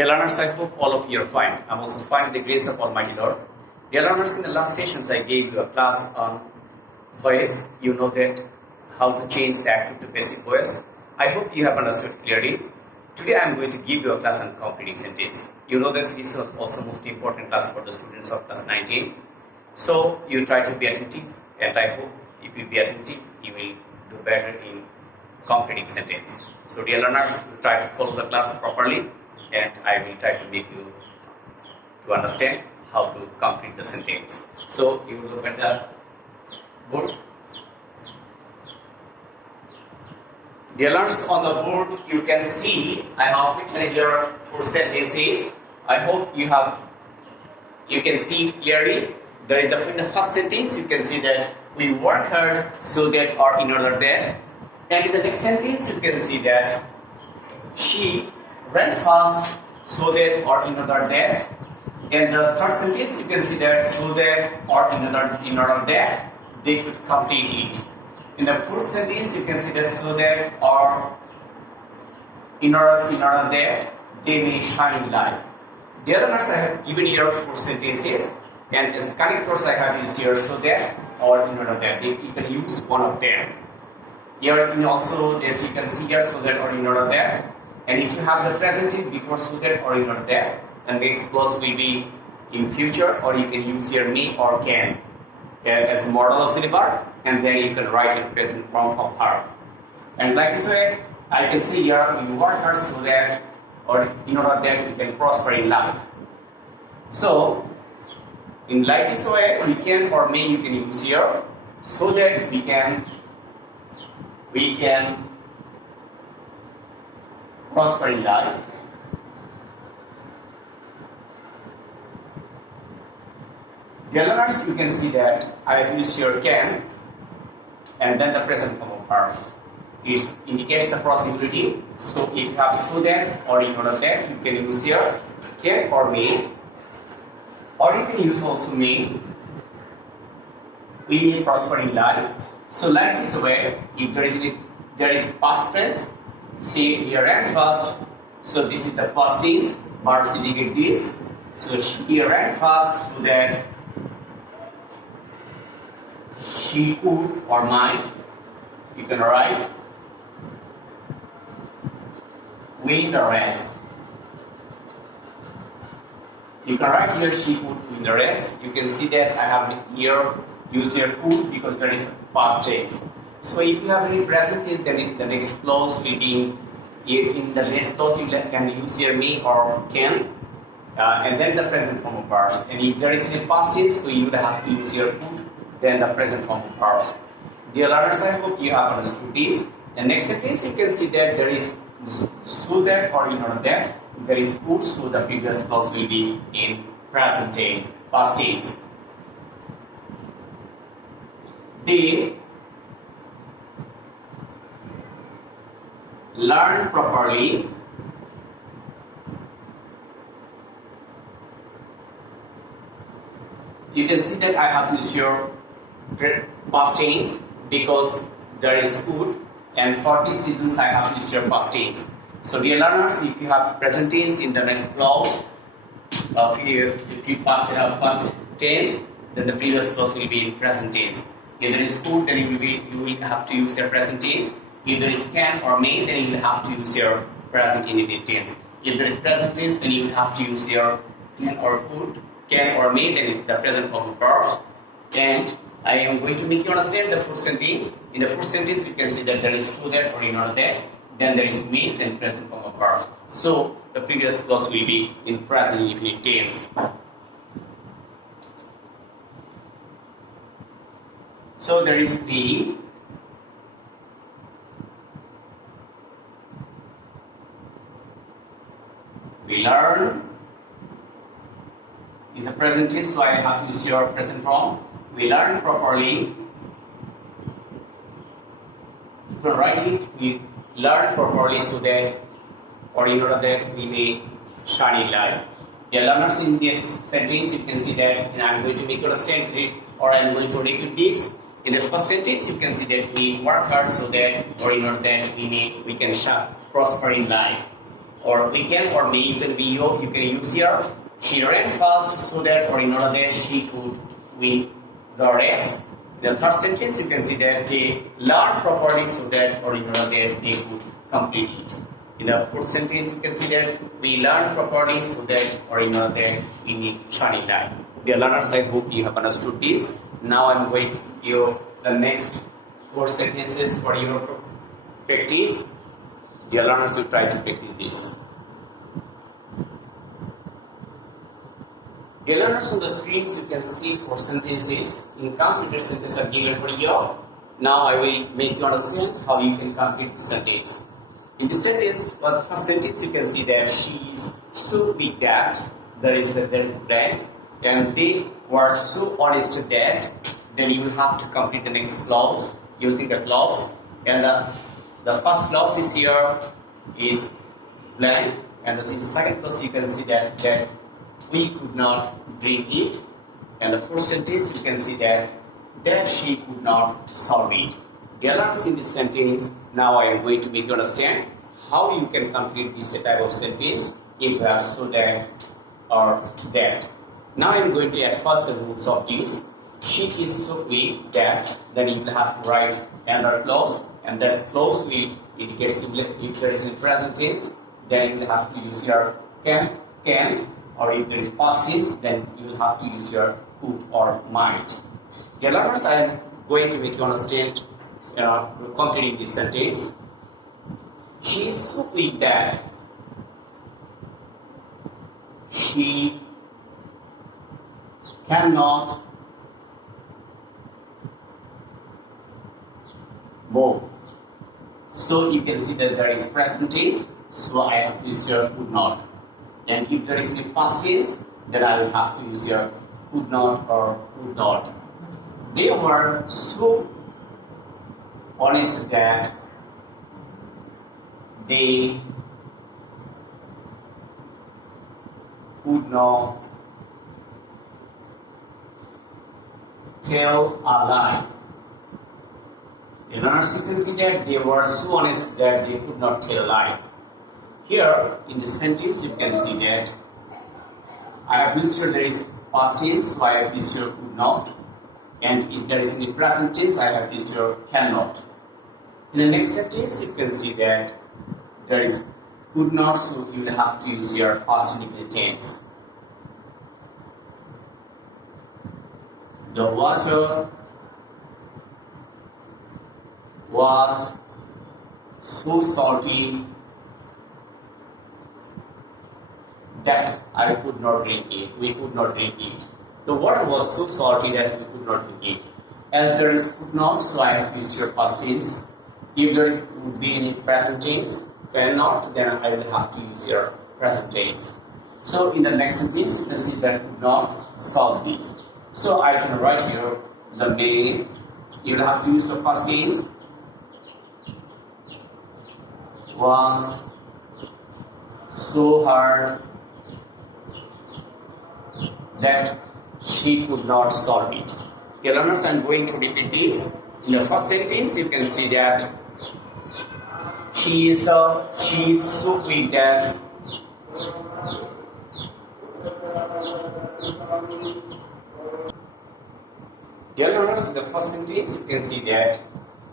Dear learners, I hope all of you are fine. I'm also fine with the grace of Almighty Lord. Dear learners, in the last sessions I gave you a class on voice. You know that how to change the active to passive voice. I hope you have understood clearly. Today I am going to give you a class on completing sentence. You know that it is also most important class for the students of class 19. So you try to be attentive, and I hope if you be attentive, you will do better in completing sentence. So dear learners, you try to follow the class properly, and I will try to make you to understand how to complete the sentence. So you look at the board. Dear learners, on the board you can see I have written here 4 sentences. I hope you can see it clearly. There is in the first sentence you can see that we work hard so that or in order that, and in the next sentence you can see that she ran fast so that or in order that. In the third sentence you can see that so that or in order that they could complete it. In the fourth sentence you can see that so that or in order that they may shine in life. The other words I have given here 4 sentences, and as connectors I have used here so that or in order that. You can use one of them. Here also that you can see here so that or in order that. And if you have the present tense before so that or in order that, and next clause will be in future, or you can use here may or can as model of syllable, and then you can write in present form of her. And like this way, I can say here we work hard so that or in order that we can prosper in life. So in like this way, we can or may you can use here so that we can prosper in life. Dear learners, you can see that I have used here can, and then the present form of verb. It indicates the possibility. So if you have so that or in order that, you can use here can or may, or you can use also may. We may prosper in life. So like this way, if there is past tense, say here ran fast. So this is the past tense. Verbs indicate this. So she ran fast so that she could or might. You can write win the race. You can write here she could win the race. You can see that I have here used here could because there is past tense. So if you have any present tense, then the next clause will be in the next clause you can use here may or can, and then the present form of verbs. And if there is any past tense, so you would have to use your could, then the present form of verbs. Dear learners, I hope you have understood this. The next sentence you can see that there is so that or in order that. There is could, so the previous clause will be in present tense, past tense. They learn properly you can see that I have used your past tense because there is could, and for these reasons I have used your past tense. So dear learners, if you have present tense in the next clause, if you past tense, then the previous clause will be in present tense. If there is could, then you will have to use your present tense. If there is can or may, then you will have to use your present indefinite tense. If there is present tense, then you will have to use your can or could, can or may, then the present form of verbs. And I am going to make you understand the first sentence. In the first sentence, you can see that there is so that or in order that. Then there is may, then present form of verbs. So the previous clause will be in present indefinite tense. So there is we. We learn is the present tense, so I have used your present form. We learn properly. You can write it. We learn properly so that or in order that we may shine in life. Dear learners, in this sentence you can see that, and I am going to make you understand it, or I am going to repeat this. In the first sentence you can see that we work hard so that or in order that we can prosper in life. or weekend, or may even be you can use here. She ran fast so that, or in order that she could win the race. In the third sentence, you can see that they learned properly so that, or in order that they could complete it. In the fourth sentence, you can see that we learn properly so that, or in order that we need shining light. Dear learners, I hope you have understood this. Now I am going to give you the next 4 sentences for your practice. Dear learners, you try to practice this. Dear learners, on the screens you can see 4 sentences. Incompleted sentences are given for you. Now I will make you understand how you can complete the sentence. In the sentence, for the first sentence, you can see that she is so big that there is blank, and they were so honest that. Then you will have to complete the next clause using the clause, and the first clause is here is blank, and in the second clause you can see that we could not drink it, and the fourth sentence you can see that she could not solve it. Dear learners, in this sentence, now I am going to make you understand how you can complete this type of sentence if you have so that or that. Now I am going to add first the rules of this. She is so weak that, then you will have to write another clause, and that clause will indicate if there is in present tense, then you will have to use your can, or if there is past tense, then you will have to use your could or might. Dear learners, I am going to make you understand completing this sentence. She is so weak that she cannot move. So you can see that there is present tense, so I have used your could not. And if there is a past tense, then I will have to use your could not or would not. They were so honest that they could not tell a lie. Learners, you can see that they were so honest that they could not tell a lie. Here in the sentence, you can see that I have used here there is past tense, so I have used here could not, and if there is in the present tense, I have used here cannot. In the next sentence, you can see that there is could not, so you will have to use your past indicative tense. The water was so salty that I could not drink it. We could not drink it. The water was so salty that we could not drink it. As there is could not, so I have used your past tense. If there is would be any present tense, cannot, then I will have to use your present tense. So in the next sentence, you can see that could not solve this. So I can write here the may. You will have to use the past tense. Was so hard that she could not solve it. Dear learners, I am going to repeat this. In the first sentence, you can see that she is so weak that dear learners, in the first sentence, you can see that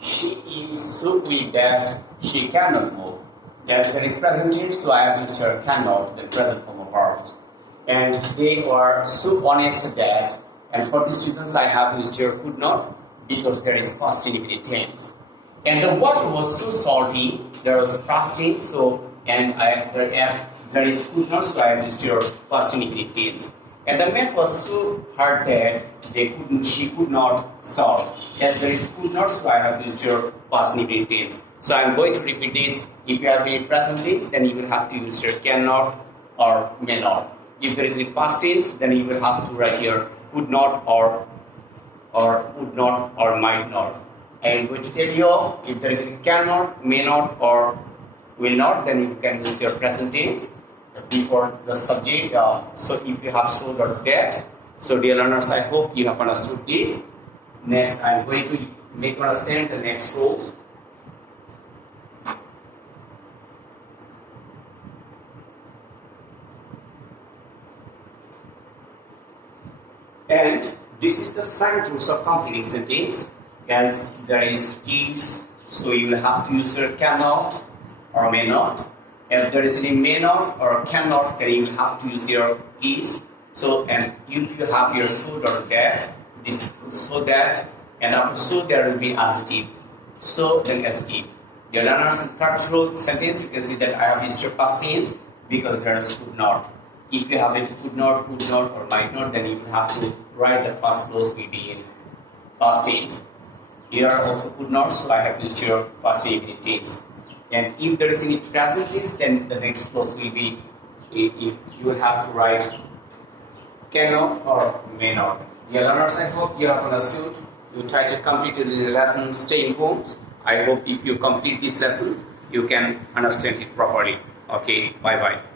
she is so weak that she cannot move. As there is present tense, so I have used her cannot, the present form of verb. And they were so honest that, and for these reasons I have used her could not, because there is past indicative tense. And the water was so salty, there was past tense, so and there is could not, so I have used her past indicative tense. And the math was so hard that she could not solve. As there is could not, so I have used your past indicative tense. So I am going to repeat this. If you have any present tense, then you will have to use your cannot or may not. If there is any past tense, then you will have to write here could not or would not or might not. I am going to tell you if there is any cannot, may not or will not, then you can use your present tense before the subject. So if you have so that, so dear learners, I hope you have understood this. Next, I am going to make you understand the next rules. And this is the second rules of completing sentence. As there is is, so you will have to use your cannot or may not. If there is any may not or cannot, then you will have to use your is. So, and if you have your should or that, this so that, and after so there will be adjective. So then adjective. Dear learners, in third rule sentence, you can see that I have used your past tense because there is could not. If you have it could not, or might not, then you will have to write the first clause will be in past tense. Here also could not, so I have used your past indefinite tense. And if there is any present tense, then the next clause will be you will have to write cannot or may not. Dear learners, I hope you have understood. You try to complete the lesson, stay home. I hope if you complete this lesson, you can understand it properly. Okay, bye-bye.